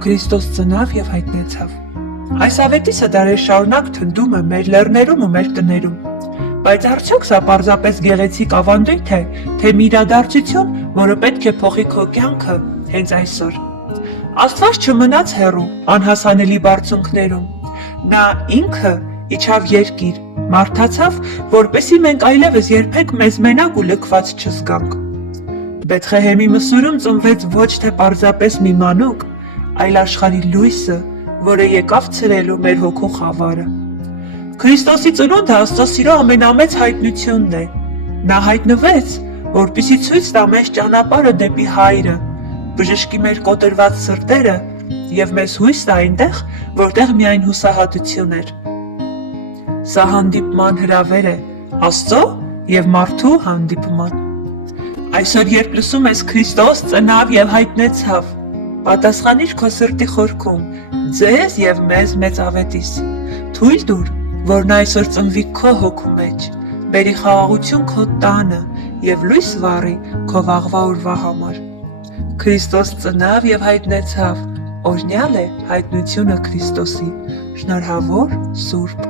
Քրիստոս ծնավ եւ հայտնեցավ։ Այս ավետիսը դարեր շարունակ թնդում է մեր լեռներում ու մեր տներում։ Բայց արդյոք սա պարզապես գեղեցիկ ավանդույթ է, թե մի իրադարձություն, որը պետք է փոխի քո կյանքը հենց այսօր։ Աստված չմնաց հեռու, անհասանելի բարձունքներում։ Նա ինքը իջավ երկիր, մարդացավ, որպեսզի մենք այլևս երբեք մեզ մենակ ու լքված չզգանք։ Բեթղեհեմի մսուրում ծնվեց ոչ թե պարզապես մի մանուկ, այլ աշխարհի լույսը, որը եկավ ցրելու մեր հոգու խավարը։ Քրիստոսի ծնունդը Աստծո սիրո ամենամեծ հայտնությունն է։ Նա հայտնվեց, որպեսզի ցույց տա մեզ ճանապարհը դեպի Հայրը, բժշկի մեր կոտրված սրտերը եւ մեզ հույս տա այնտեղ, որտեղ միայն հուսահատություն էր։ Սա հանդիպման հրավեր է, Աստծո եւ մարդու հանդիպման։ Այսօր երբ լսում ես Քրիստոս ծնավ եւ հայտնեցավ, պատասխանիր քո սրտի խորքում, ձեզ եւ մեզ մեծ ավետիս։ Թույլ տուր, որ նա այսօր ծնվի քո հոգու մեջ, բերի խաղաղություն քո տանը եւ լույս վառի քո վաղվա օրվա համար։ Քրիստոս ծնավ եւ հայտնեցավ, օրհնյալ է հայտնությունը Քրիստոսի, շնորհավոր Սուրբ